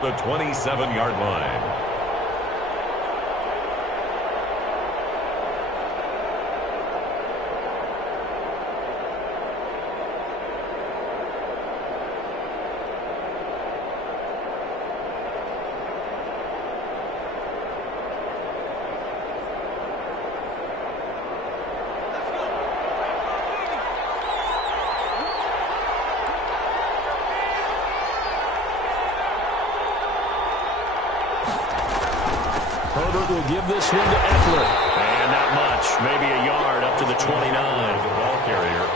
The 27-yard line. Herbert will give this one to Eckler. And not much. Maybe a yard up to the 29. The ball carrier.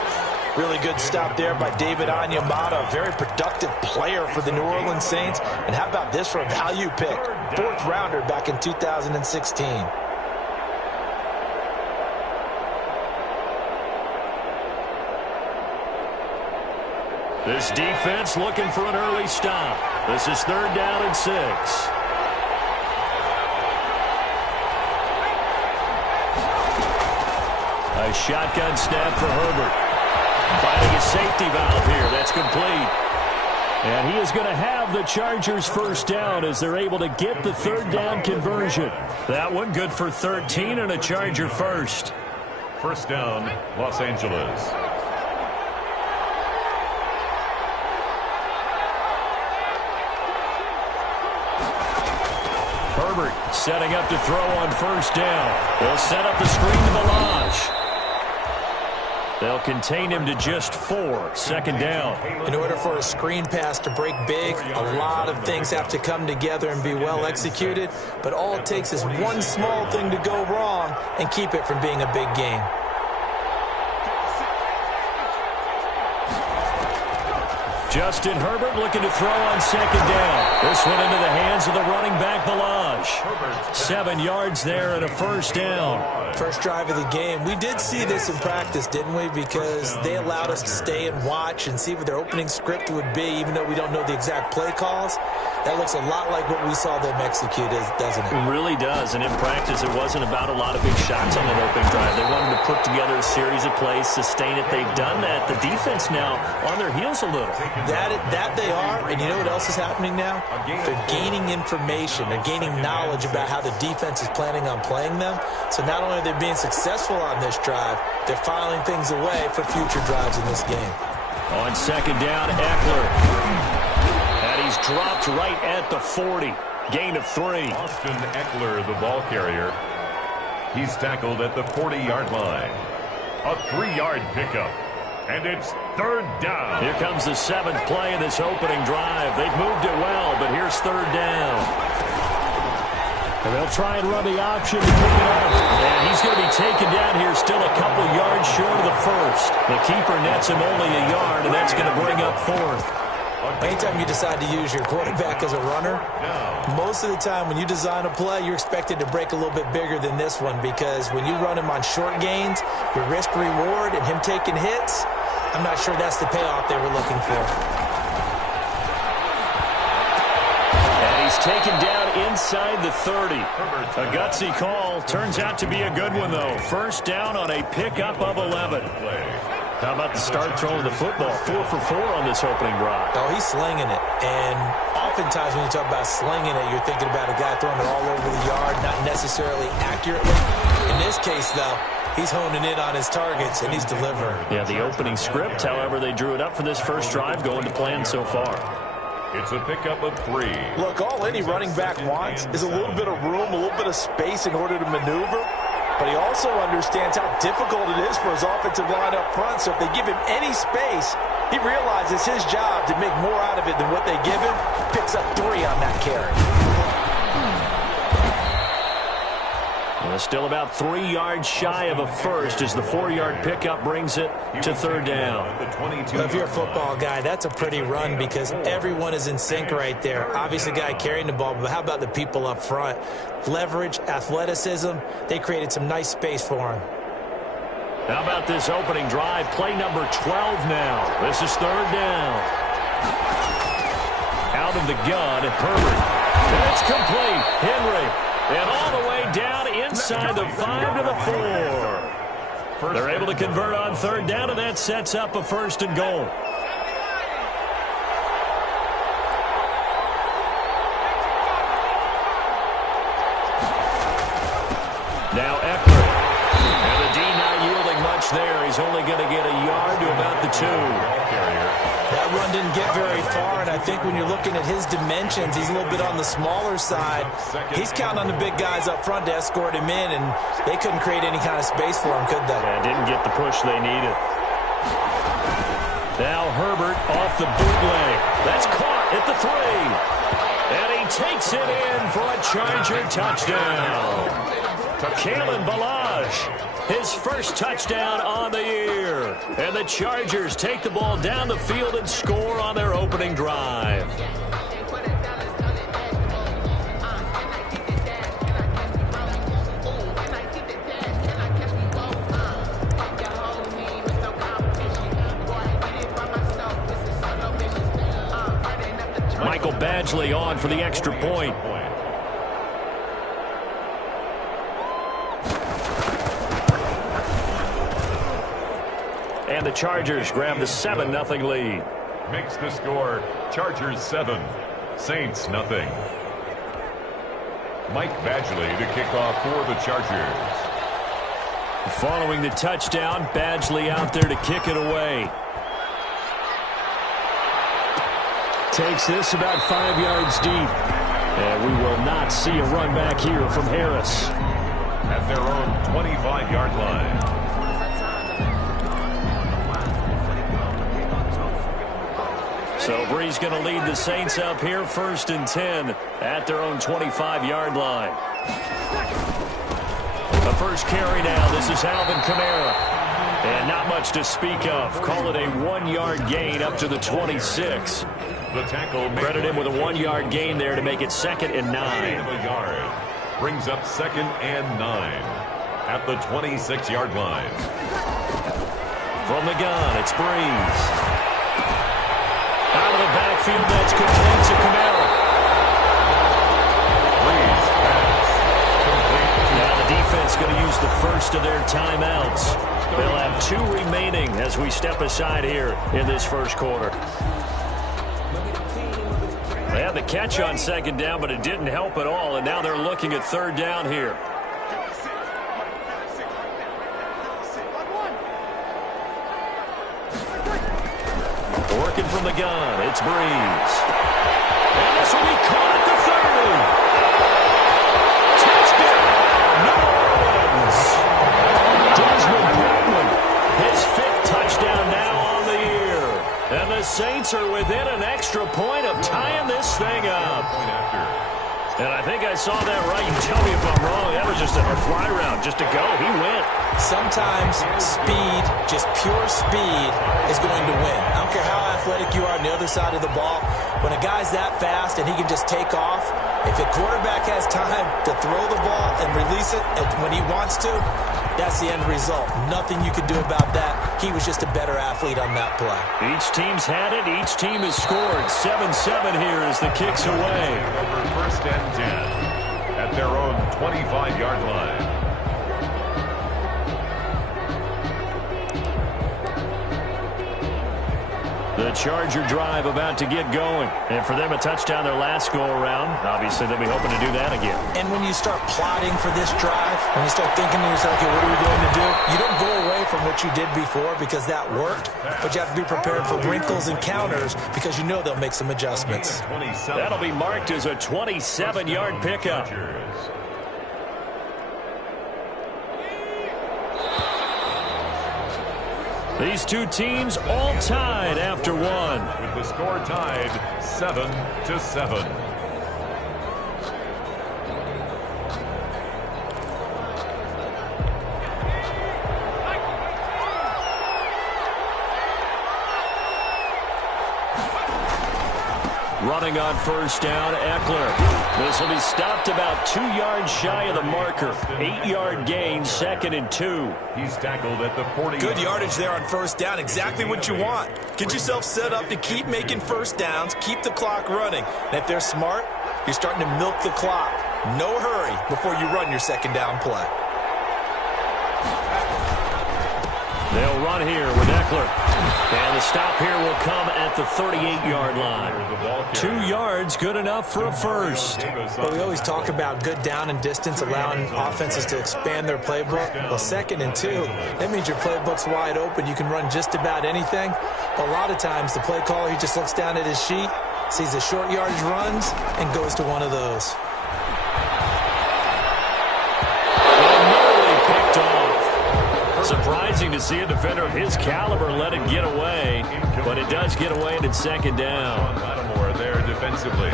Really good stop there by David Onyemata. Very productive player for the New Orleans Saints. And how about this for a value pick? Fourth rounder back in 2016. This defense looking for an early stop. This is 3rd down and 6. A shotgun snap for Herbert. Finding a safety valve here. That's complete. And he is going to have the Chargers first down as they're able to get the 3rd down conversion. That one good for 13 and a Charger first. First down, Los Angeles. Herbert setting up to throw on first down. They'll set up the screen to Balazs. They'll contain him to just 4. 2nd down. In order for a screen pass to break big, a lot of things have to come together and be well executed. But all it takes is one small thing to go wrong and keep it from being a big game. Justin Herbert looking to throw on 2nd down. This one into the hands of the running back, Balazs. 7 yards there and a first down. First drive of the game. We did see this in practice, didn't we? Because they allowed us to stay and watch and see what their opening script would be, even though we don't know the exact play calls. That looks a lot like what we saw them execute, doesn't it? It really does. And in practice, it wasn't about a lot of big shots on that opening drive. They wanted to put together a series of plays, sustain it. They've done that. The defense now on their heels a little. That they are, and you know what else is happening now? They're gaining information. They're gaining knowledge about how the defense is planning on playing them. So not only are they being successful on this drive, they're filing things away for future drives in this game. On 2nd down, Eckler. And he's dropped right at the 40. Gain of 3. Austin Eckler, the ball carrier. He's tackled at the 40-yard line. A 3-yard pickup. And it's 3rd down. Here comes the 7th play of this opening drive. They've moved it well, but here's 3rd down. And they'll try and run the option to pick it up. And he's going to be taken down here still a couple yards short of the first. The keeper nets him only a yard, and that's going to bring up 4th. Anytime you decide to use your quarterback as a runner, most of the time when you design a play, you're expected to break a little bit bigger than this one, because when you run him on short gains, your risk-reward and him taking hits, I'm not sure that's the payoff they were looking for. And he's taken down inside the 30. A gutsy call. Turns out to be a good one, though. First down on a pickup of 11. How about the start throwing the football? 4 for 4 on this opening drive. Oh, he's slinging it. And oftentimes when you talk about slinging it, you're thinking about a guy throwing it all over the yard, not necessarily accurately. In this case, though, he's honing in on his targets, and he's delivering. Yeah, the opening script, however, they drew it up for this first drive, going to plan so far. It's a pickup of 3. Look, all any running back wants is a little bit of room, a little bit of space in order to maneuver. But he also understands how difficult it is for his offensive line up front. So if they give him any space, he realizes his job to make more out of it than what they give him. Picks up 3 on that carry. Well, still about 3 yards shy of a first as the 4-yard pickup brings it to 3rd down. Well, if you're a football guy, that's a pretty run because everyone is in sync right there. Obviously, the guy carrying the ball, but how about the people up front? Leverage, athleticism, they created some nice space for him. How about this opening drive? Play number 12 now. This is 3rd down. Out of the gun, Herbert. And it's complete. Henry. And all the way down inside the 5 to the 4. They're able to convert on 3rd down, and that sets up a 1st and goal. Now Eckler. And the D not yielding much there. He's only going to get a yard to about the 2. That run didn't get very far, and I think when you're looking at his dimensions, he's a little bit on the smaller side. He's counting on the big guys up front to escort him in, and they couldn't create any kind of space for him, could they? Yeah, didn't get the push they needed. Now Herbert off the bootleg. That's caught at the 3. And he takes it in for a Charger touchdown. Kalen Ballage, his first touchdown on the year. And the Chargers take the ball down the field and score on their opening drive. Michael Badgley on for the extra point. And the Chargers grab the 7-0 lead. Makes the score Chargers 7, Saints nothing. Mike Badgley to kick off for the Chargers. Following the touchdown, Badgley out there to kick it away. Takes this about 5 yards deep. And we will not see a run back here from Harris. At their own 25-yard line. So Bree's going to lead the Saints up here 1st and 10 at their own 25-yard line. The first carry now. This is Alvin Kamara. And not much to speak of. Call it a 1-yard gain up to the 26. The tackle credit him with a 1-yard gain there to make it 2nd and 9. Brings up 2nd and 9 at the 26-yard line. From the gun, it's Breeze. Out of the backfield, that's complete to Kamara. Breeze pass. Now the defense going to use the first of their timeouts. They'll have 2 remaining as we step aside here in this first quarter. They had the catch on 2nd down, but it didn't help at all, and now they're looking at 3rd down here. Working from the gun, it's Breeze. And this will be caught at the 30. Touchdown! New Orleans. Desmond Baldwin, his 5th touchdown now on the year. And the Saints are within an extra point of tying this thing up. And I think I saw that right. You can tell me if I'm wrong. That was just a fly route just to go. He went. Sometimes speed, just pure speed, is going to win. I don't care how athletic you are on the other side of the ball. When a guy's that fast and he can just take off, if a quarterback has time to throw the ball and release it when he wants to, that's the end result. Nothing you can do about that. He was just a better athlete on that play. Each team's had it. Each team has scored. 7-7 here as the kick's away. Over 1st and 10 at their own 25-yard line. The Charger drive about to get going. And for them, a touchdown their last go-around. Obviously, they'll be hoping to do that again. And when you start plotting for this drive, when you start thinking to yourself, okay, what are we going to do? You don't go away from what you did before because that worked, but you have to be prepared for wrinkles and counters because you know they'll make some adjustments. That'll be marked as a 27-yard pickup. These two teams all tied after one. With the score tied 7-7. Running on 1st down, Eckler. This will be stopped about 2 yards shy of the marker. 8-yard gain, 2nd and 2. He's tackled at the 40. Good yardage there on 1st down. Exactly what you want. Get yourself set up to keep making 1st downs, keep the clock running. And if they're smart, you're starting to milk the clock. No hurry before you run your 2nd down play. They'll run here with Eckler. And the stop here will come at the 38-yard line. 2 yards, good enough for a first. Well, we always talk about good down and distance, allowing offenses to expand their playbook. Well, 2nd and 2, that means your playbook's wide open. You can run just about anything. But a lot of times, the play caller, he just looks down at his sheet, sees the short yardage runs, and goes to one of those. Surprising to see a defender of his caliber let it get away, but it does get away and it's 2nd down. Lattimore there defensively.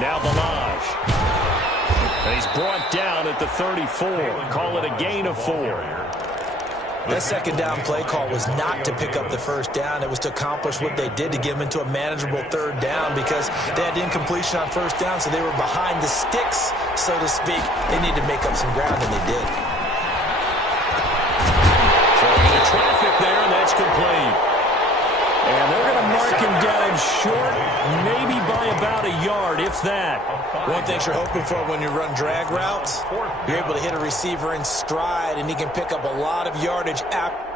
Now Balaj. And he's brought down at the 34. Call it a gain of 4. That 2nd down play call was not to pick up the first down. It was to accomplish what they did, to get them into a manageable 3rd down, because they had incompletion on 1st down, so they were behind the sticks, so to speak. They needed to make up some ground, and they did. Throwing the traffic there, and that's complete. And they're going to mark him down short, maybe by about a yard, if that. One thing you're hoping for when you run drag routes, you're able to hit a receiver in stride, and he can pick up a lot of yardage after.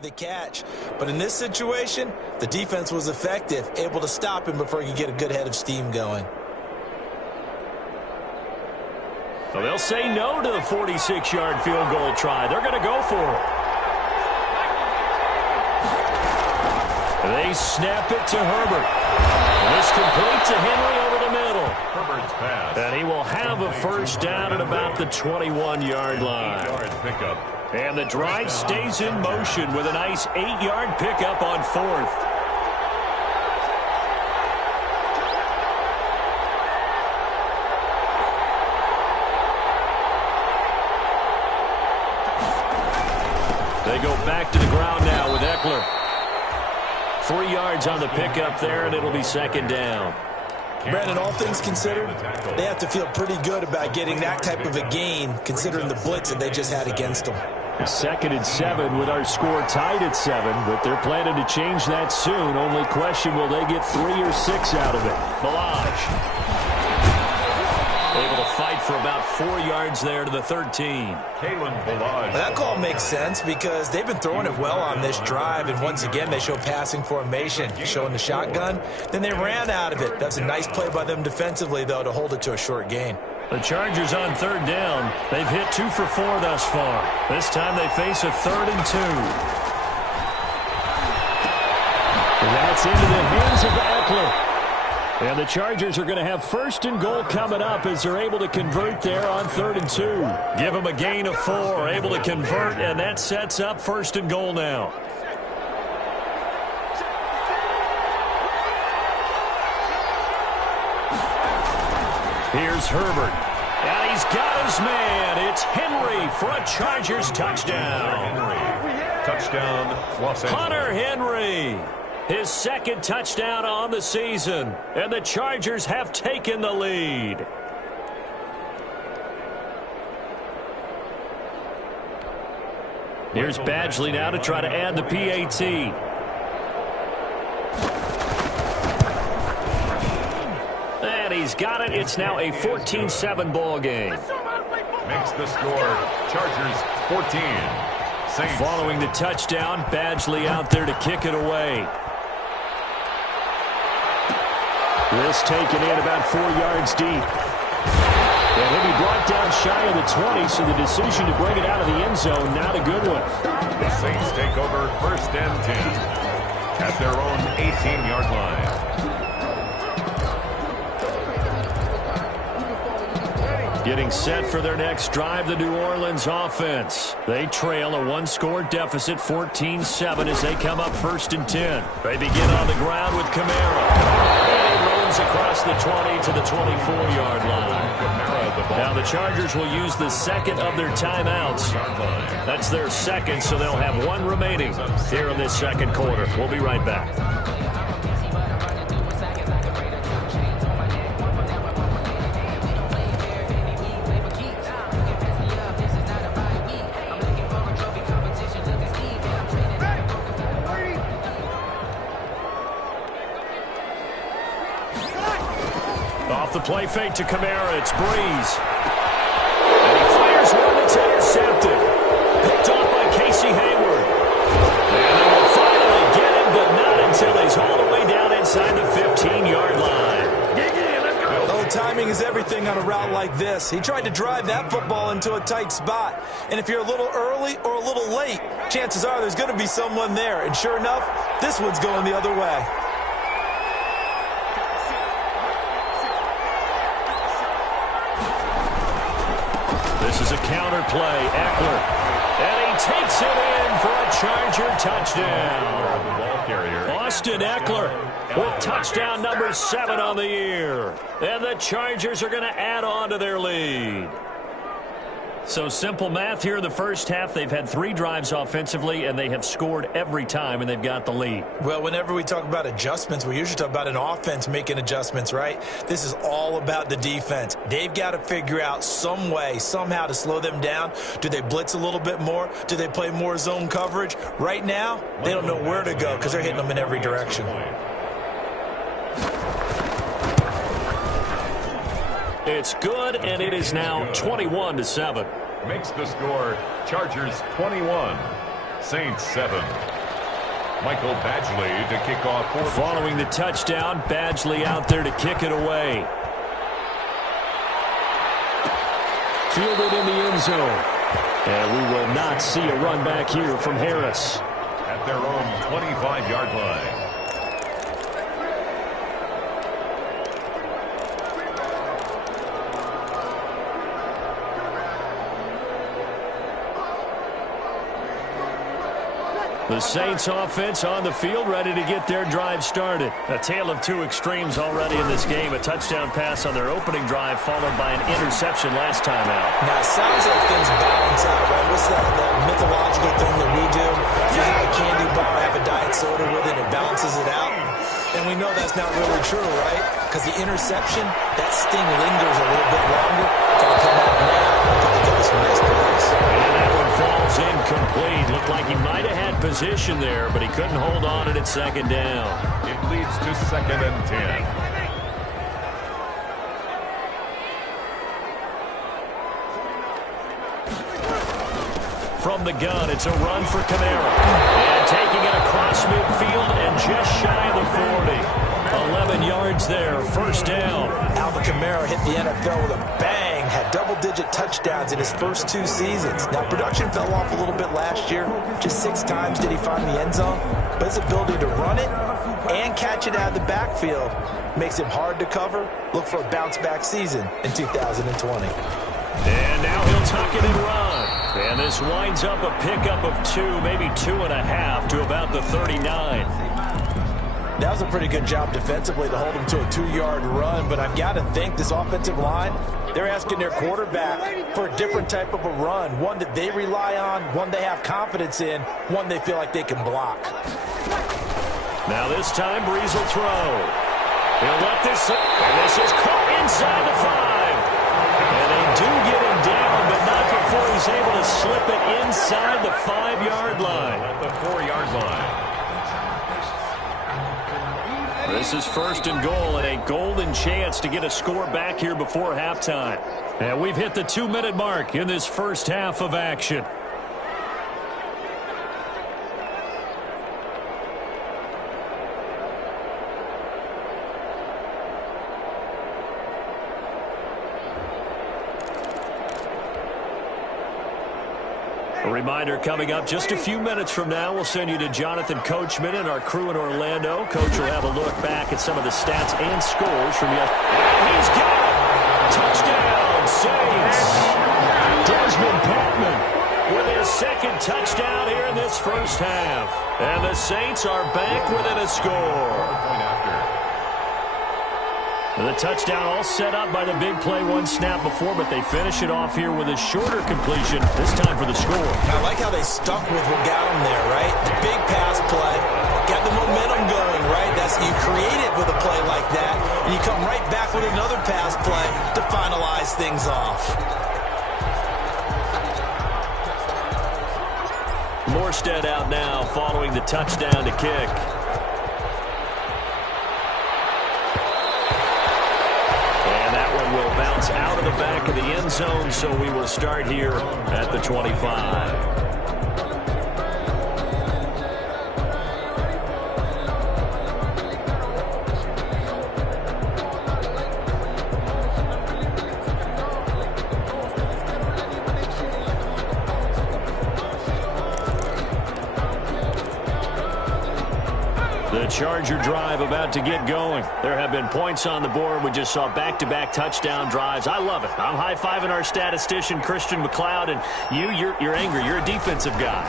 The catch. But in this situation, the defense was effective, able to stop him before he could get a good head of steam going. So they'll say no to the 46-yard field goal try. They're going to go for it. They snap it to Herbert. This complete to Henry over the middle. Herbert's pass. And he will have a first down at about the 21-yard line. 8-yard pickup. And the drive stays in motion with a nice 8-yard pickup on 4th. They go back to the ground now with Eckler. 3 yards on the pickup there, and it'll be 2nd down. Brandon, all things considered, they have to feel pretty good about getting that type of a gain, considering the blitz that they just had against them. 2nd and 7 with our score tied at 7, but they're planning to change that soon. Only question, will they get 3 or 6 out of it? Balaj able to fight for about 4 yards there to the 13. That call makes sense because they've been throwing it well on this drive, and once again they show passing formation, showing the shotgun. Then they ran out of it. That's a nice play by them defensively, though, to hold it to a short gain. The Chargers on 3rd down. They've hit 2 for 4 thus far. This time they face a 3rd and 2. And that's into the hands of Eckler. And the Chargers are going to have 1st and goal coming up as they're able to convert there on 3rd and 2. Give them a gain of 4, able to convert, and that sets up 1st and goal now. Here's Herbert. And he's got his man. It's Henry for a Chargers touchdown. Touchdown, Los Angeles. Hunter Henry. His 2nd touchdown on the season. And the Chargers have taken the lead. Here's Badgley now to try to add the PAT. And he's got it. It's now a 14-7 ball game. Makes the score. Chargers 14. Saints. Following the touchdown, Badgley out there to kick it away. This taken in about 4 yards deep. And he'll be brought down shy of the 20, so the decision to bring it out of the end zone, not a good one. The Saints take over 1st and 10 at their own 18-yard line. Getting set for their next drive, the New Orleans offense. They trail a one-score deficit, 14-7, as they come up 1st and 10. They begin on the ground with Kamara. And he rolls across the 20 to the 24-yard line. Now the Chargers will use the second of their timeouts. That's their second, so they'll have one remaining here in this second quarter. We'll be right back. Off the play fake to Kamara, it's Breeze. And he fires one that's intercepted. Picked off by Casey Hayward. And they will finally get him, but not until he's all the way down inside the 15-yard line. Oh, timing is everything on a route like this. He tried to drive that football into a tight spot. And if you're a little early or a little late, chances are there's going to be someone there. And sure enough, this one's going the other way. This is a counter play. Eckler. And he takes it in for a Charger touchdown. Austin Eckler with touchdown number 7 on the year. And the Chargers are going to add on to their lead. So simple math here in the first half. They've had 3 drives offensively, and they have scored every time, and they've got the lead. Well, whenever we talk about adjustments, we usually talk about an offense making adjustments, right? This is all about the defense. They've got to figure out some way, somehow to slow them down. Do they blitz a little bit more? Do they play more zone coverage? Right now, they don't know where to go because they're hitting them in every direction. It's good, and it is now 21-7. Makes the score Chargers 21, Saints 7. Michael Badgley to kick off. Following the touchdown, Badgley out there to kick it away. Fielded in the end zone. And we will not see a run back here from Harris. At their own 25-yard line. The Saints offense on the field, ready to get their drive started. A tale of 2 extremes already in this game. A touchdown pass on their opening drive, followed by an interception last time out. Now, it sounds like things balance out, right? What's that mythological thing that we do? If you have a candy bar, have a diet soda with it, it balances it out. And we know that's not really true, right? Because the interception, that sting lingers a little bit longer. Got to come out now. Got to get this nice place. And that one falls incomplete. Looked like he might have had position there, but he couldn't hold on it at second down. It leads to 2nd and 10. From the gun, it's a run for Kamara. And taking it across midfield and just shy of the 40. 11 yards there, 1st down. Alvin Kamara hit the NFL with a bang, had double-digit touchdowns in his first 2 seasons. Now, production fell off a little bit last year. Just 6 times did he find the end zone. But his ability to run it and catch it out of the backfield makes him hard to cover. Look for a bounce-back season in 2020. And now he'll tuck it and run. And this winds up a pickup of 2, maybe 2.5 to about the 39. That was a pretty good job defensively to hold him to a 2-yard run, but I've got to think this offensive line, they're asking their quarterback for a different type of a run, one that they rely on, one they have confidence in, one they feel like they can block. Now this time, Breeze will throw. He'll let this, and this is caught inside the 5. And they do get him down, but not before he's able to slip it inside the 5-yard line. At the 4-yard line. This is 1st and goal, and a golden chance to get a score back here before halftime. And we've hit the 2-minute mark in this first half of action. A reminder coming up just a few minutes from now, we'll send you to Jonathan Coachman and our crew in Orlando. Coach will have a look back at some of the stats and scores from yesterday. And he's got it! Touchdown, Saints. Desmond Patman with his second touchdown here in this first half. And the Saints are back within a score. The touchdown all set up by the big play one snap before, but they finish it off here with a shorter completion, this time for the score. I like how they stuck with what got them there, right? The big pass play, got the momentum going, right? That's you create it with a play like that, and you come right back with another pass play to finalize things off. Morstead out now following the touchdown to kick. Will bounce out of the back of the end zone, so we will start here at the 25. The Charger drive about to get going. There have been points on the board. We just saw back-to-back touchdown drives. I love it. I'm high-fiving our statistician, Christian McLeod, and you're angry. You're a defensive guy.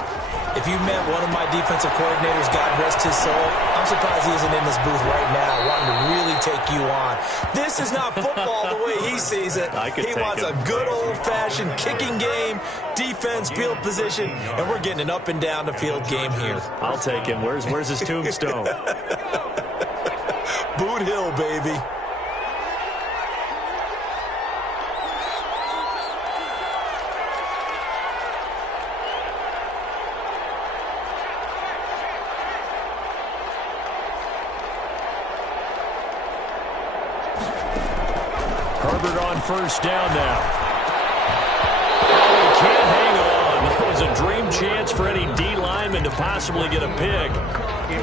If you met one of my defensive coordinators, God rest his soul, I'm surprised he isn't in this booth right now wanting to really take you on. This is not football the way he sees it. He wants a good old-fashioned kicking game, defense, field position, and we're getting an up-and-down the field game here. I'll take him. Where's his tombstone? Boot Hill, baby. Herbert on first down now. Oh, he can't hang on. That was a dream chance for any D lineman to possibly get a pick.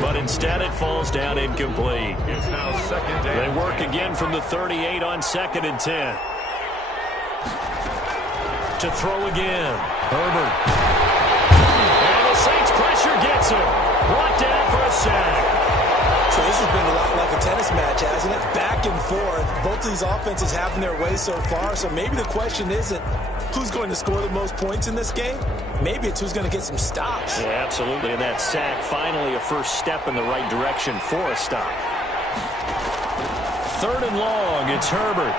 But instead it falls down incomplete. It's now second down. They work again from the 38 on 2nd and 10. To throw again. Herbert. And the Saints pressure gets him. Brought down for a sack. So this has been a lot like a tennis match, hasn't it? Back and forth. Both of these offenses having their way so far. So maybe the question isn't who's going to score the most points in this game. Maybe it's who's going to get some stops. Yeah, absolutely. And that sack, finally a first step in the right direction for a stop. 3rd and long, it's Herbert.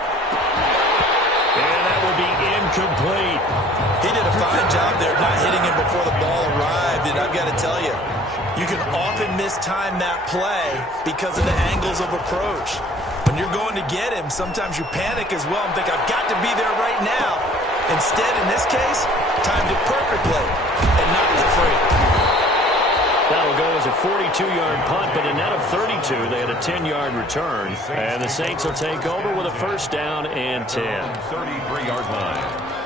And that will be incomplete. He did a fine job there not hitting him before the ball arrived. And I've got to tell you, you can often mistime that play because of the angles of approach. When you're going to get him, sometimes you panic as well and think, I've got to be there right now. Instead, in this case, timed it perfectly and knocked it free. That'll go as a 42-yard punt, but a net of 32. They had a 10-yard return. And the Saints will take over with a first down and 10. 33-yard line.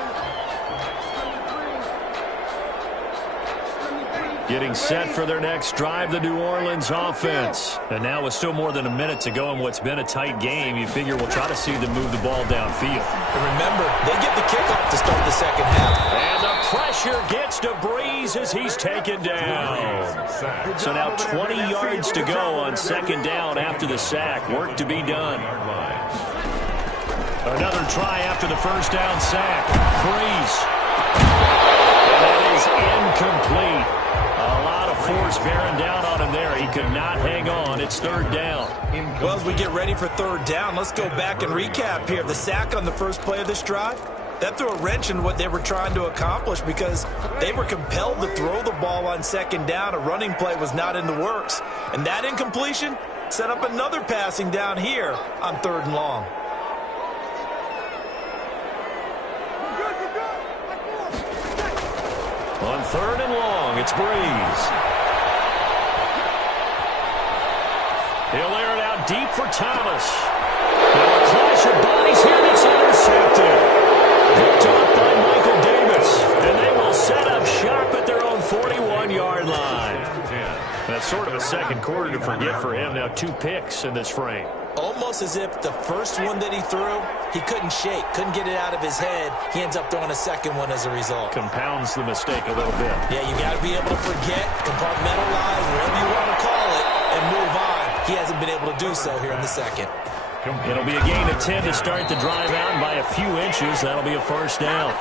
Getting set for their next drive, the New Orleans offense. And now with still more than a minute to go in what's been a tight game, you figure we'll try to see them move the ball downfield. And remember, they get the kickoff to start the second half. And the pressure gets to Breeze as he's taken down. So now 20 yards to go on 2nd down after the sack. Work to be done. Another try after the first down sack. Breeze. And that is incomplete. A lot of force bearing down on him there. He could not hang on. It's 3rd down. Well, as we get ready for 3rd down, let's go back and recap here. The sack on the first play of this drive, that threw a wrench in what they were trying to accomplish because they were compelled to throw the ball on 2nd down. A running play was not in the works. And that incompletion set up another passing down here on 3rd and long. On 3rd and long, it's Breeze. He'll air it out deep for Thomas. Now a clash of bodies here, and it's intercepted. Picked off by Michael Davis. And they will set up shop at their own 41-yard line. That's sort of a second quarter to forget for him. Now 2 picks in this frame. Almost as if the first one that he threw, he couldn't shake, couldn't get it out of his head. He ends up throwing a second one as a result. Compounds the mistake a little bit. Yeah, you got to be able to forget, compartmentalize, whatever you want to call it, and move on. He hasn't been able to do so here in the second. It'll be a gain of 10 to start the drive out, and by a few inches, that'll be a first down.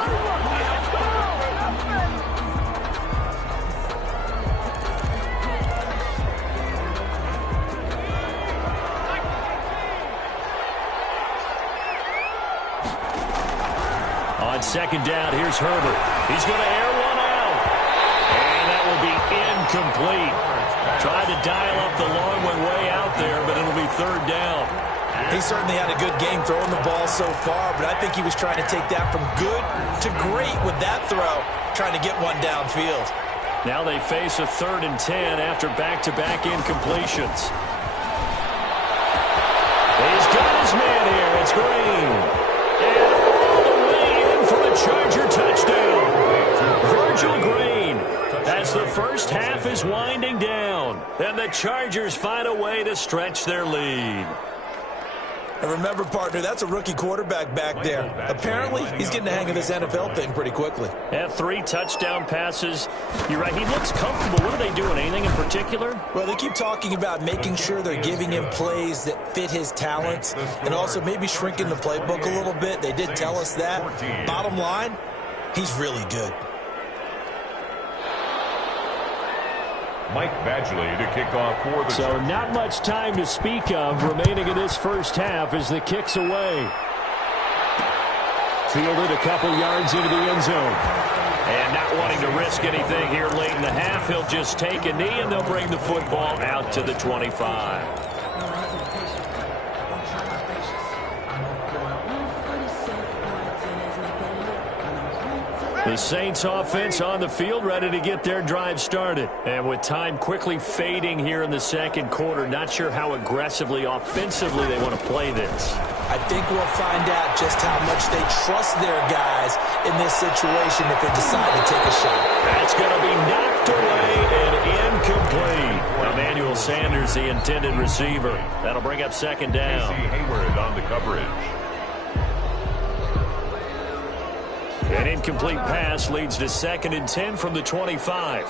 On second down, here's Herbert. He's going to air one out. And that will be incomplete. Tried to dial up the long one way out there, but it'll be third down. He certainly had a good game throwing the ball so far, but I think he was trying to take that from good to great with that throw, trying to get one downfield. Now they face a 3rd and 10 after back-to-back incompletions. He's got his man here. It's Green. And all the way in for a Charger touchdown. Virgil Green, as the first half is winding down, and the Chargers find a way to stretch their lead. And remember, partner, that's a rookie quarterback back there. Apparently, he's getting the hang of this NFL thing pretty quickly. Yeah, 3 touchdown passes. You're right, he looks comfortable. What are they doing? Anything in particular? Well, they keep talking about making sure they're giving him plays that fit his talents and also maybe shrinking the playbook a little bit. They did tell us that. Bottom line, he's really good. Mike Badgley to kick off for the So not much time to speak of remaining in this first half as the kick's away. Fielded a couple yards into the end zone. And not wanting to risk anything here late in the half, he'll just take a knee and they'll bring the football out to the 25. The Saints offense on the field ready to get their drive started. And with time quickly fading here in the second quarter, not sure how aggressively, offensively they want to play this. I think we'll find out just how much they trust their guys in this situation if they decide to take a shot. That's going to be knocked away and incomplete. Emmanuel Sanders, the intended receiver. That'll bring up second down. Hayward on the coverage. An incomplete pass leads to 2nd and 10 from the 25.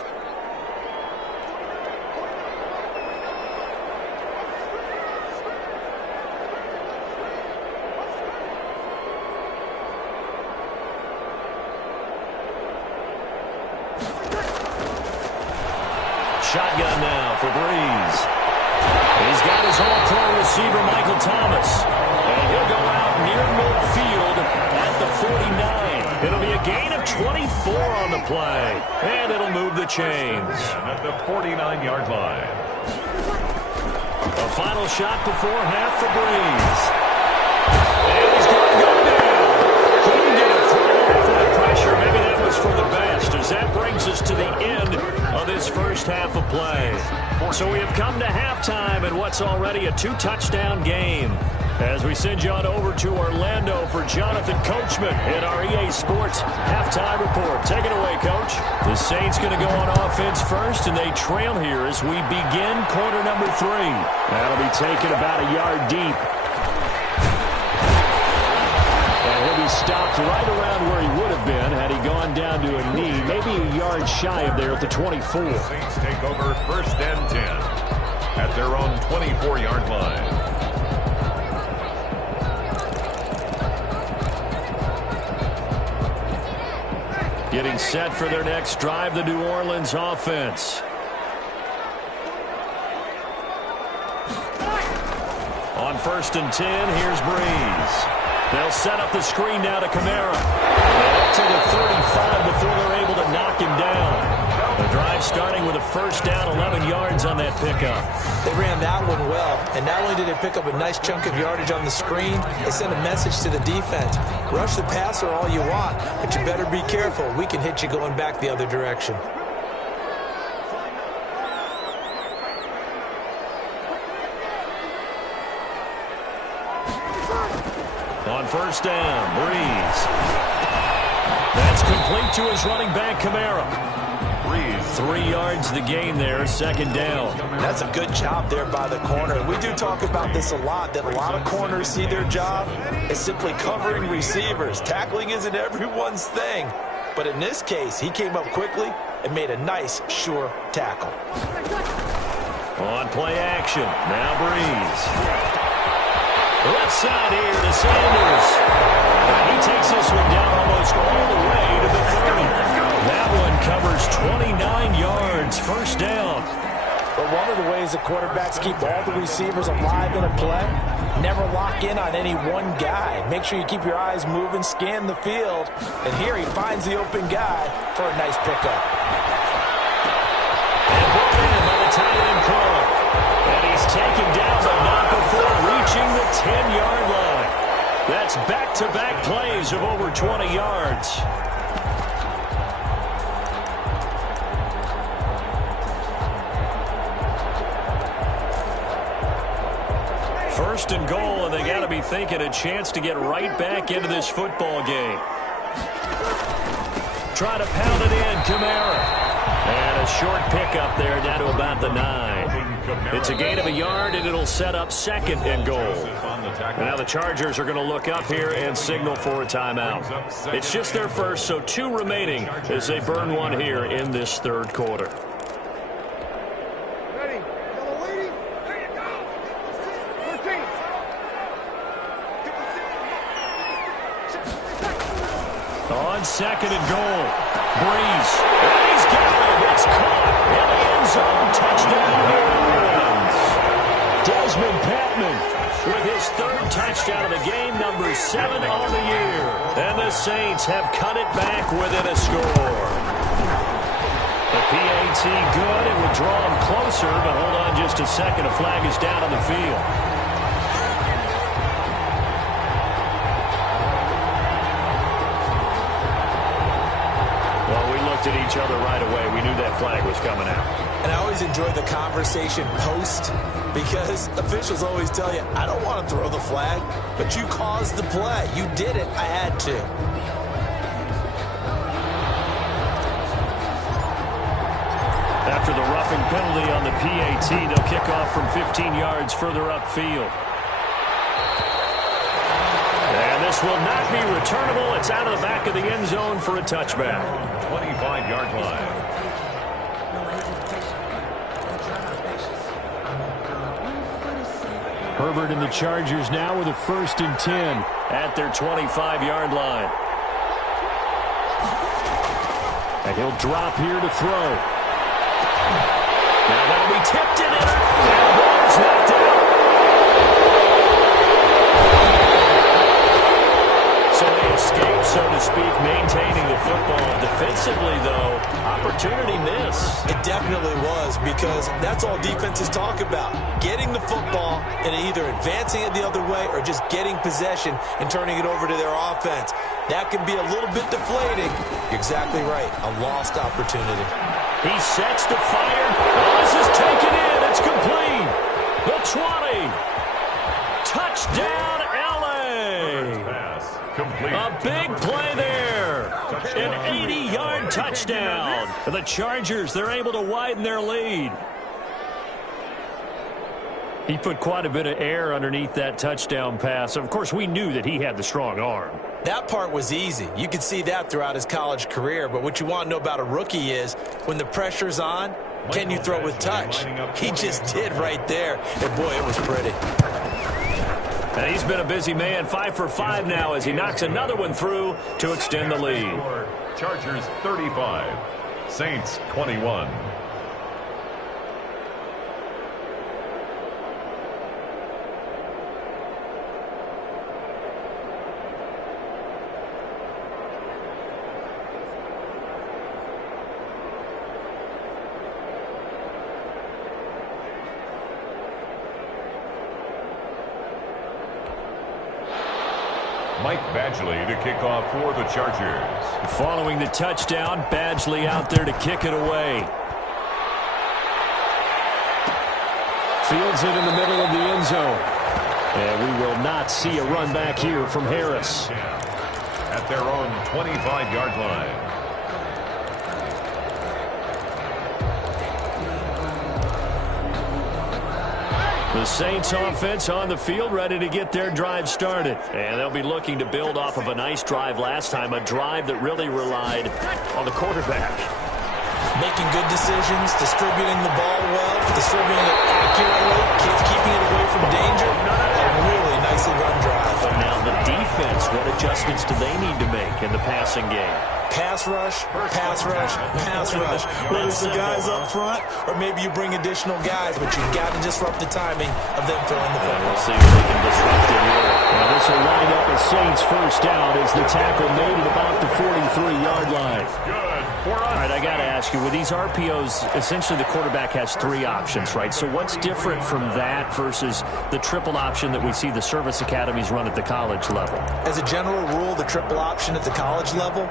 Shotgun now for Breeze. He's got his all-pro receiver, Michael Thomas. And he'll go out near midfield at the 49. It'll be a gain of 24 on the play. And it'll move the chains. At the 49-yard line. A final shot before half for Breeze. And he's going to go down. Couldn't get a throw for the pressure. Maybe that was for the best, as that brings us to the end of this first half of play. So we have come to halftime in what's already a 2-touchdown game. As we send you on over to Orlando for Jonathan Coachman in our EA Sports halftime report. Take it away, Coach. The Saints going to go on offense first, and they trail here as we begin quarter number 3. That'll be taken about a yard deep. And he'll be stopped right around where he would have been had he gone down to a knee, maybe a yard shy of there at the 24. The Saints take over 1st and 10 at their own 24-yard line. Getting set for their next drive, the New Orleans offense. On 1st and 10, here's Breeze. They'll set up the screen now to Kamara. Up to the 35 before they're able to knock him down. The drive starting with a first down, 11 yards on that pickup. They ran that one well, and not only did they pick up a nice chunk of yardage on the screen, they sent a message to the defense. Rush the passer all you want, but you better be careful. We can hit you going back the other direction. On 1st down, Breeze. That's complete to his running back, Kamara. 3 yards the gain there, 2nd down. That's a good job there by the corner. We do talk about this a lot, that a lot of corners see their job as simply covering receivers. Tackling isn't everyone's thing. But in this case, he came up quickly and made a nice, sure tackle. On play action, now Breeze. Left side here to Sanders. And he takes this one down almost all the way to the 30. That one covers 29 yards. First down. But one of the ways the quarterbacks keep all the receivers alive in a play, never lock in on any one guy. Make sure you keep your eyes moving, scan the field. And here he finds the open guy for a nice pickup. And brought in by the tight end Clark. And he's taken down, but not before reaching the 10-yard line. That's back-to-back plays of over 20 yards. First and goal, and they got to be thinking a chance to get right back into this football game. Try to pound it in, Kamara. And a short pickup there down to about the 9. It's a gain of a yard, and it'll set up second and goal. And now the Chargers are going to look up here and signal for a timeout. It's just their first, so 2 remaining as they burn one here in this third quarter. On second and goal, Breeze. And he's got it. It's caught in the end zone. Touchdown, New Orleans. Desmond Patman with his 3rd touchdown of the game, number 7 on the year. And the Saints have cut it back within a score. The PAT good. It would draw him closer, but hold on just a second. A flag is down on the field. At each other right away. We knew that flag was coming out. And I always enjoy the conversation post because officials always tell you, I don't want to throw the flag, but you caused the play. You did it. I had to. After the roughing penalty on the PAT, they'll kick off from 15 yards further upfield. And this will not be returnable. It's out of the back of the end zone for a touchback. 25-yard line. Herbert and the Chargers now with a 1st and 10 at their 25-yard line. And he'll drop here to throw. Now that'll be tipped in it. And the ball's knocked out. So they escape, so to speak, maintaining the football. Defensively, though, opportunity miss. It definitely was, because that's all defenses talk about. Getting the football and either advancing it the other way or just getting possession and turning it over to their offense. That can be a little bit deflating. You're exactly right. A lost opportunity. He sets to fire. Oh, this is taken in. It's complete. The 20. Touchdown, L.A. A big play there. An 80-yard touchdown. The Chargers, they're able to widen their lead. He put quite a bit of air underneath that touchdown pass. Of course, we knew that he had the strong arm. That part was easy. You could see that throughout his college career. But what you want to know about a rookie is when the pressure's on, can you throw with touch? He just did right there. And, boy, it was pretty. And he's been a busy man, 5 for 5 now as he knocks another one through to extend the lead. Chargers 35, Saints 21. Mike Badgley to kick off for the Chargers. Following the touchdown, Badgley out there to kick it away. Fields it in the middle of the end zone. And we will not see a run back here from Harris. At their own 25-yard line. The Saints offense on the field, ready to get their drive started. And they'll be looking to build off of a nice drive last time, a drive that really relied on the quarterback. Making good decisions, distributing the ball well, distributing it accurately, keeping it away from danger. A really nicely pass rush, pass rush, pass rush. Whether it's the guys up front or maybe you bring additional guys, but you've got to disrupt the timing of them throwing the football. We'll see if they can disrupt it here. Now this will wind up a Saints first down as the tackle made at about the 43-yard line. All right, I got to ask you, with these RPOs, essentially the quarterback has 3 options, right? So what's different from that versus the triple option that we see the service academies run at the college level? As a general rule, the triple option at the college level,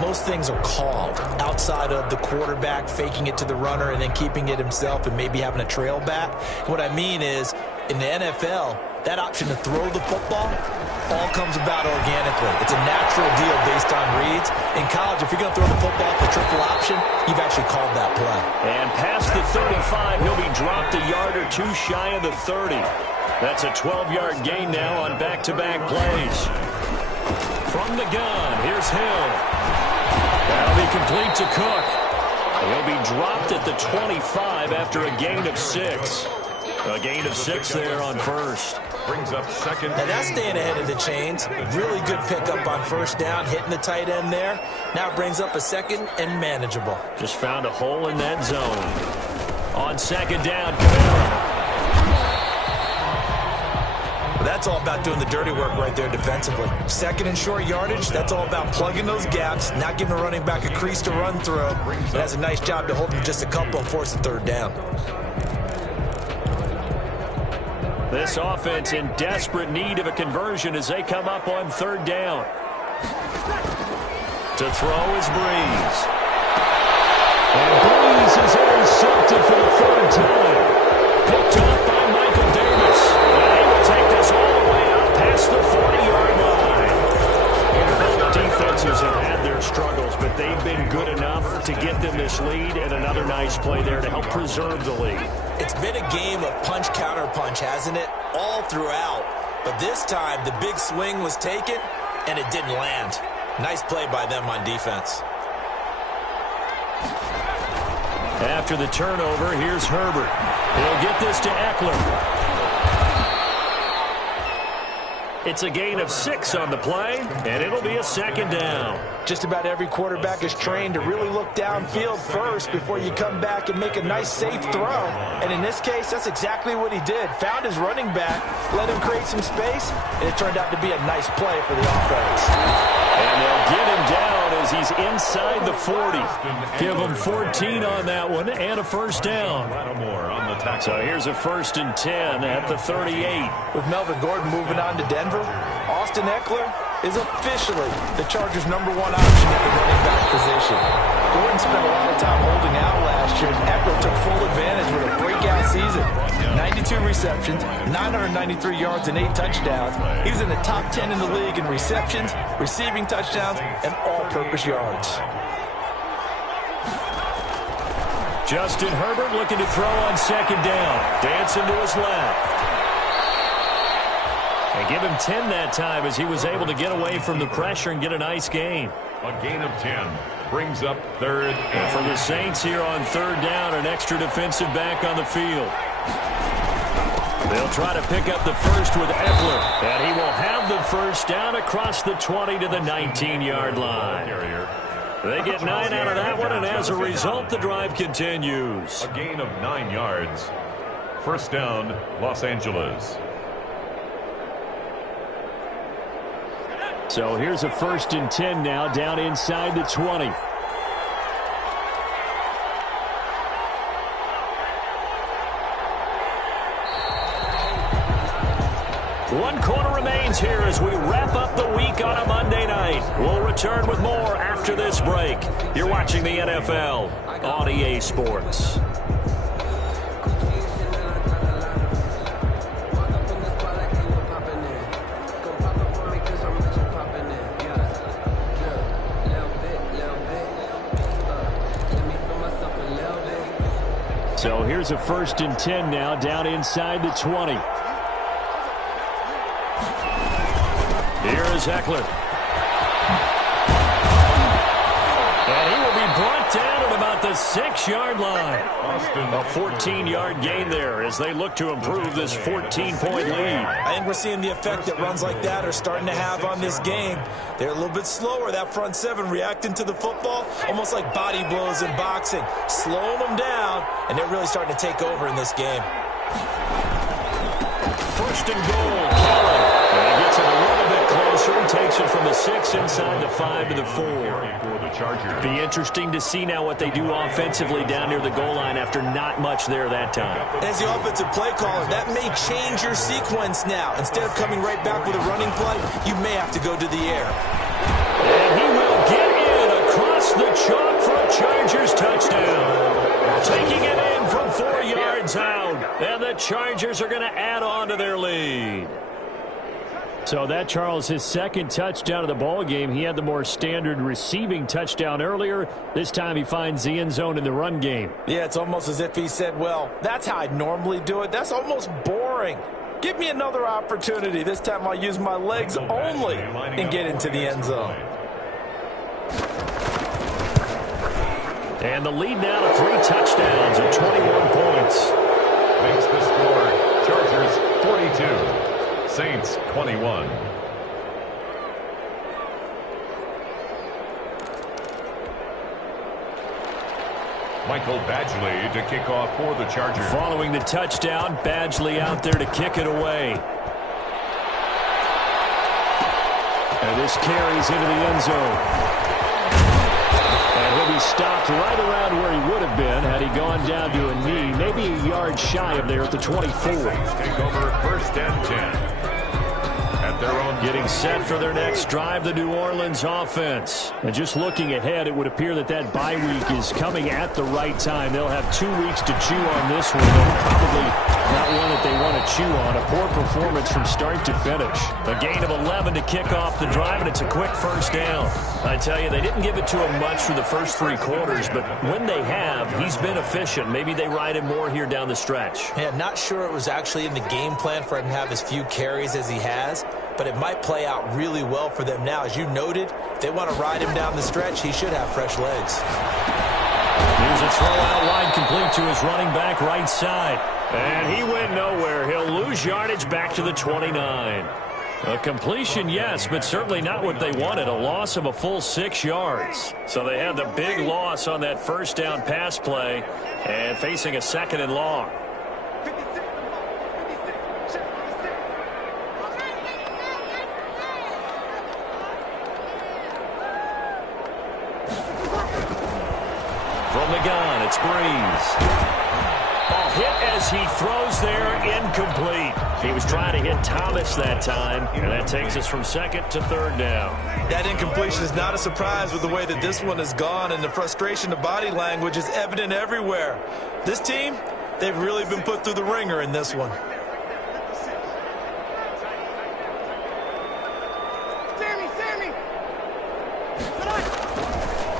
most things are called outside of the quarterback faking it to the runner and then keeping it himself and maybe having a trail back. What I mean is, in the NFL, that option to throw the football all comes about organically. It's a natural deal based on reads. In college, if you're going to throw the football with the triple option, you've actually called that play. And past the 35, he'll be dropped a yard or 2 shy of the 30. That's a 12-yard gain now on back-to-back plays. From the gun, here's Hill. That'll be complete to Cook. He'll be dropped at the 25 after a gain of 6. A gain of 6 there on first. Brings up second. And that's staying ahead of the chains. Really good pickup on first down, hitting the tight end there. Now it brings up a second and manageable. Just found a hole in that zone. On second down, Kamara. That's all about doing the dirty work right there defensively. Second and short yardage, that's all about plugging those gaps, not giving the running back a crease to run through. It has a nice job to hold him just a couple and force a third down. This offense in desperate need of a conversion as they come up on third down. To throw is Breeze. And Breeze is intercepted for the 3rd time. Picked up by Michael Davis. And he will take this all the way up past the 40-yard line. Both defenses have had their struggles, but they've been good enough to get them this lead, and another nice play there to help preserve the lead. It's been a game of punch-counter-punch, hasn't it? All throughout. But this time, the big swing was taken, and it didn't land. Nice play by them on defense. After the turnover, here's Herbert. He'll get this to Eckler. It's a gain of 6 on the play, and it'll be a second down. Just about every quarterback is trained to really look downfield first before you come back and make a nice, safe throw. And in this case, that's exactly what he did. Found his running back, let him create some space, and it turned out to be a nice play for the offense. And they'll get him down as he's inside the 40. Give him 14 on that one and a first down. So here's a 1st and 10 at the 38. With Melvin Gordon moving on to Denver, Austin Eckler is officially the Chargers' #1 option at the running back position. Gordon spent a lot of time holding out last year, and Eckler took full advantage with a breakout season. 92 receptions, 993 yards, and 8 touchdowns. He was in the top 10 in the league in receptions, receiving touchdowns, and all-purpose yards. Justin Herbert looking to throw on second down. Dancing to his left. And give him 10 that time as he was able to get away from the pressure and get a nice gain. A gain of 10 brings up third. And for the Saints here on third down, an extra defensive back on the field. They'll try to pick up the first with Eckler. And he will have the first down across the 20 to the 19-yard line. They get 9 out of that one, and as a result, the drive continues. A gain of 9 yards. First down, Los Angeles. So here's a 1st and 10 now, down inside the 20. One quarter remains here as we wrap up the week on a Monday night. We'll return with more after this break. You're watching the NFL on EA Sports. So here's a 1st and 10 now, down inside the 20. Here is Eckler. And he will be brought down at about the 6-yard line. A 14-yard gain there as they look to improve this 14-point lead. I think we're seeing the effect that runs like that are starting to have on this game. They're a little bit slower, that front seven, reacting to the football, almost like body blows in boxing, slowing them down, and they're really starting to take over in this game. First and goal, Kelly. And he gets it a little bit closer and takes it from the 6 inside the 5 to the 4. Be interesting to see now what they do offensively down near the goal line after not much there that time. As the offensive play caller, that may change your sequence now. Instead of coming right back with a running play, you may have to go to the air. And he will get in across the chalk for a Chargers touchdown. Taking it in from 4 yards out. And the Chargers are going to add on to their lead. So that, Charles, his second touchdown of the ball game. He had the more standard receiving touchdown earlier. This time he finds the end zone in the run game. Yeah, it's almost as if he said, well, that's how I'd normally do it. That's almost boring. Give me another opportunity. This time I'll use my legs only and get into the end zone. And the lead now to 3 touchdowns and 21 points. Makes the score Chargers 42. Saints 21. Michael Badgley to kick off for the Chargers. Following the touchdown, Badgley out there to kick it away. And this carries into the end zone. And he'll be stopped right around where he would have been had he gone down to a knee, maybe a yard shy of there at the 24. Take over first and 10. Getting set for their next drive, the New Orleans offense. And just looking ahead, it would appear that that bye week is coming at the right time. They'll have 2 weeks to chew on this one, and probably not one that they want to chew on. A poor performance from start to finish. A gain of 11 to kick off the drive, and it's a quick first down. I tell you, they didn't give it to him much for the first 3 quarters, but when they have, he's been efficient. Maybe they ride him more here down the stretch. Yeah, not sure it was actually in the game plan for him to have as few carries as he has, but it might play out really well for them now. As you noted, if they want to ride him down the stretch, he should have fresh legs. Here's a throw out wide, complete to his running back right side. And he went nowhere. He'll lose yardage back to the 29. A completion, yes, but certainly not what they wanted. A loss of a full 6 yards. So they had the big loss on that first down pass play and facing a 2nd and long. From the gun, it's Breeze. Ball hit as he throws there, incomplete. He was trying to hit Thomas that time, and that takes us from 2nd to 3rd down. That incompletion is not a surprise with the way that this one has gone, and the frustration of body language is evident everywhere. This team, they've really been put through the ringer in this one.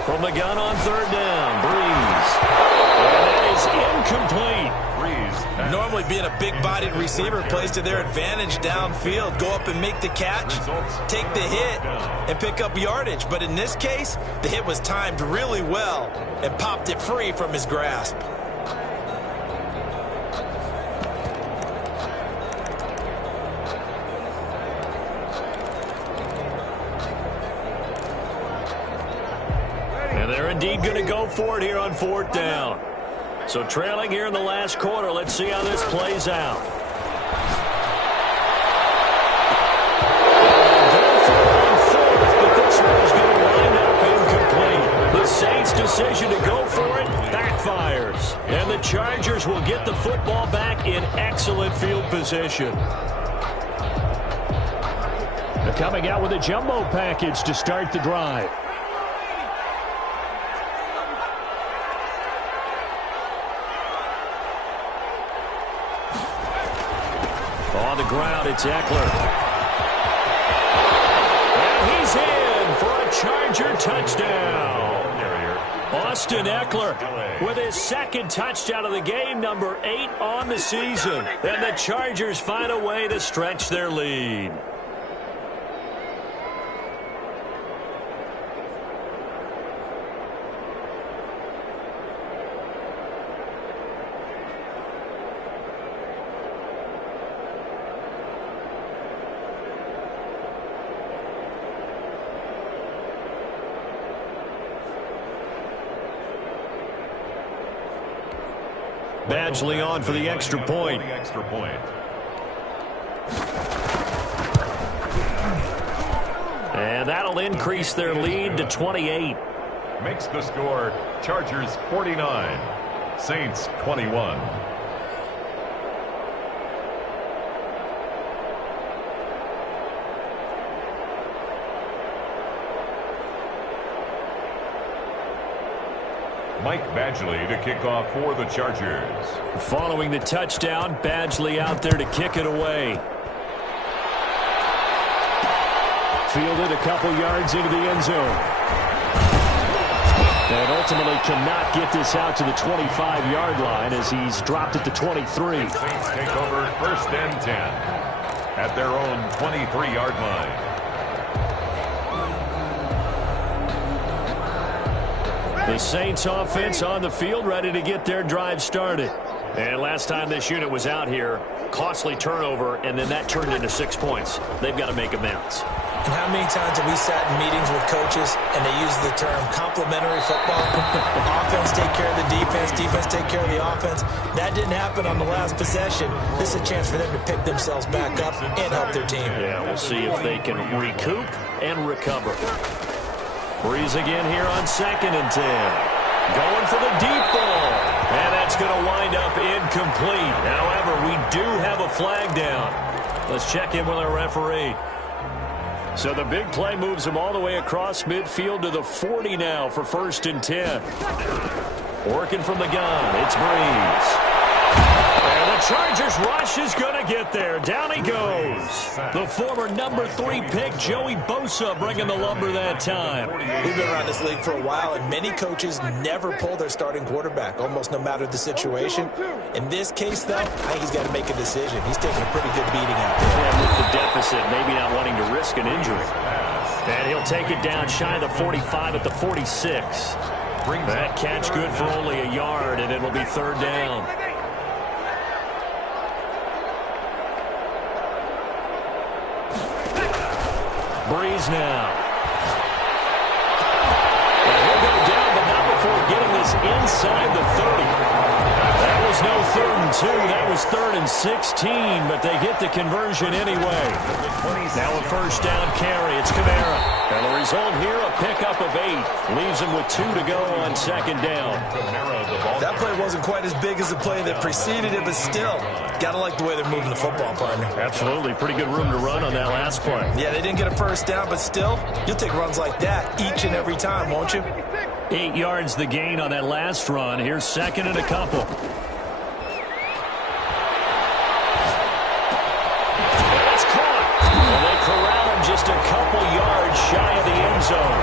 From the gun on 3rd down, Breeze. And that is incomplete. Breeze. Normally being a big-bodied receiver plays to their advantage downfield. Go up and make the catch, take the hit, and pick up yardage. But in this case, the hit was timed really well and popped it free from his grasp. And they're indeed going to go for it here on 4th down. So trailing here in the last quarter. Let's see how this plays out. Go for it on 4th, but this one is going to wind up incomplete. The Saints' decision to go for it backfires. And the Chargers will get the football back in excellent field position. They're coming out with a jumbo package to start the drive. On the ground, it's Eckler. And he's in for a Charger touchdown. Austin Eckler with his 2nd touchdown of the game, number 8 on the season. And the Chargers find a way to stretch their lead. Badgley on for the extra point. And that'll increase their lead to 28. Makes the score Chargers 49, Saints 21. Mike Badgley to kick off for the Chargers. Following the touchdown, Badgley out there to kick it away. Fielded a couple yards into the end zone. And ultimately cannot get this out to the 25-yard line as he's dropped at the 23. Saints take over 1st and 10 at their own 23-yard line. The Saints offense on the field, ready to get their drive started. And last time this unit was out here, costly turnover, and then that turned into 6 points. They've got to make amends. And how many times have we sat in meetings with coaches and they use the term complementary football? Offense take care of the defense, defense take care of the offense. That didn't happen on the last possession. This is a chance for them to pick themselves back up and help their team. Yeah, we'll see if they can recoup and recover. Breeze again here on 2nd and 10. Going for the deep ball. And that's going to wind up incomplete. However, we do have a flag down. Let's check in with our referee. So the big play moves him all the way across midfield to the 40 now for 1st and 10. Working from the gun, it's Breeze. And the Chargers rush is going to get there. Down he goes. The former number 3 pick, Joey Bosa, bringing the lumber that time. We've been around this league for a while, and many coaches never pull their starting quarterback, almost no matter the situation. In this case, though, I think he's got to make a decision. He's taking a pretty good beating out there. Yeah, with the deficit, maybe not wanting to risk an injury. And he'll take it down shy of the 45 at the 46. That catch good for only a yard, and it'll be 3rd down. Breeze now. And he'll go down, but not before getting this inside the 30. That was no 3rd and 2. That was 3rd and 16, but they get the conversion anyway. Now a 1st down carry. It's Kamara. And the result here, a pickup of 8. Leaves him with 2 to go on 2nd down. That play wasn't quite as big as the play that preceded it, but still, got to like the way they're moving the football, partner. Absolutely. Pretty good room to run on that last play. Yeah, they didn't get a 1st down, but still, you'll take runs like that each and every time, won't you? 8 yards the gain on that last run. Here's 2nd and a couple. And it's caught. And they corral him just a couple yards shy of the end zone.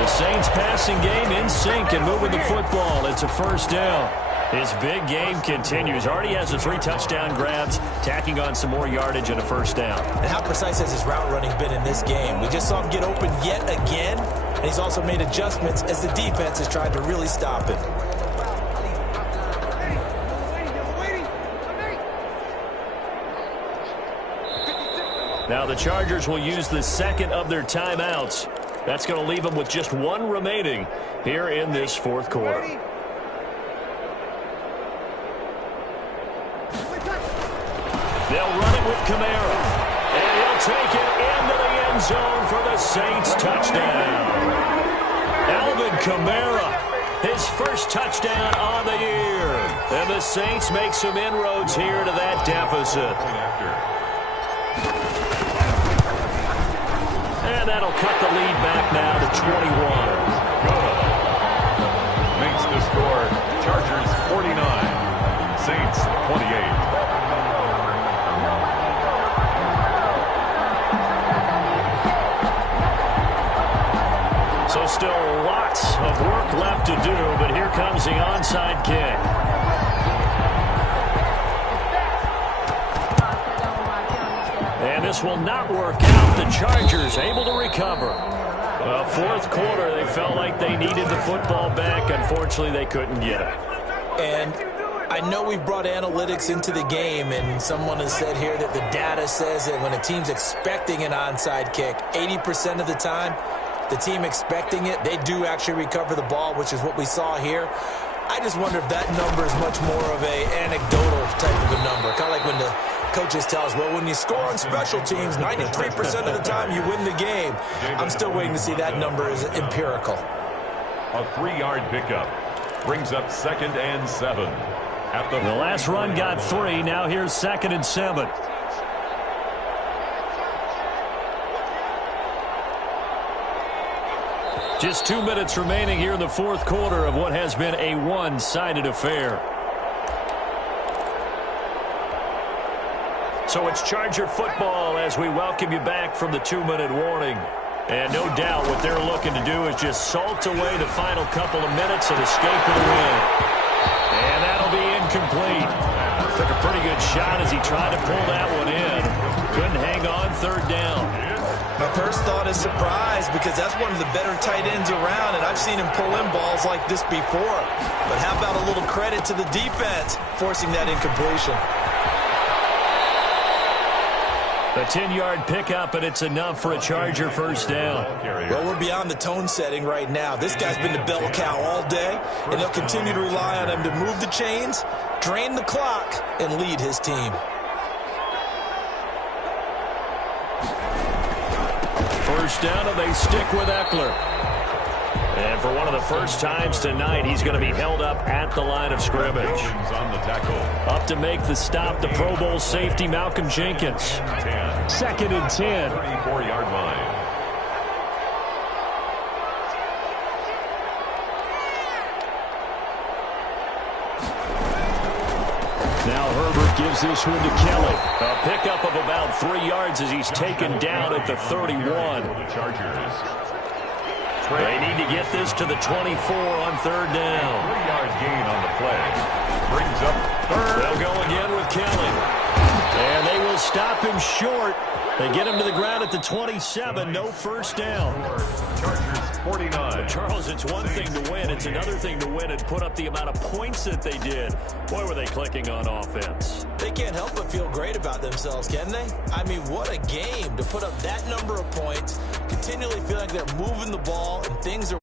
The Saints passing game in sync and moving the football. It's a 1st down. His big game continues. Already has the 3 touchdown grabs, tacking on some more yardage and a 1st down. And how precise has his route running been in this game? We just saw him get open yet again, and he's also made adjustments as the defense has tried to really stop him. Now the Chargers will use the 2nd of their timeouts. That's going to leave them with just 1 remaining here in this 4th quarter. They'll run it with Kamara. And he'll take it into the end zone for the Saints touchdown. Alvin Kamara, his 1st touchdown on the year. And the Saints make some inroads here to that deficit. And that'll cut the lead back now to 21. Makes the score Chargers 49, Saints 28. So still lots of work left to do, but here comes the onside kick. And this will not work out. The Chargers able to recover. Well, 4th quarter, they felt like they needed the football back. Unfortunately, they couldn't get it. And I know we've brought analytics into the game, and someone has said here that the data says that when a team's expecting an onside kick, 80% of the time, the team expecting it, they do actually recover the ball, which is what we saw here. I just wonder if that number is much more of a anecdotal type of a number. Kind of like when the coaches tell us, well, when you score on special teams, 93% of the time you win the game. I'm still waiting to see that number is empirical. A 3-yard pickup brings up 2nd and 7. At the last run got 3. Now here's 2nd and 7. Just 2 minutes remaining here in the fourth quarter of what has been a one-sided affair. So it's Charger football as we welcome you back from the 2-minute warning. And no doubt what they're looking to do is just salt away the final couple of minutes and escape with a win. And that'll be incomplete. Took a pretty good shot as he tried to pull that one in. Couldn't hang on, 3rd down. My first thought is surprise because that's one of the better tight ends around, and I've seen him pull in balls like this before. But how about a little credit to the defense forcing that incompletion? A 10-yard pickup, and it's enough for a Charger first down. Well, we're beyond the tone setting right now. This guy's been the bell cow all day, and they'll continue to rely on him to move the chains, drain the clock, and lead his team. First down, and they stick with Eckler. And for one of the first times tonight, he's going to be held up at the line of scrimmage. On the tackle. Up to make the stop, the Pro Bowl safety, Malcolm Jenkins. 2nd and 10. 34-yard line. Now Herbert gives this one to Kelly. A pickup of about 3 yards as he's taken down at the 31. The Chargers. They need to get this to the 24 on 3rd down. 3-yard gain on the play. Brings up 3rd. They'll go again with Kelly. And they will stop him short. They get him to the ground at the 27. No first down. Chargers 49. But Charles, it's one thing to win. It's another thing to win and put up the amount of points that they did. Boy, were they clicking on offense. They can't help but feel great about themselves, can they? I mean, what a game to put up that number of points, continually feel like they're moving the ball and things are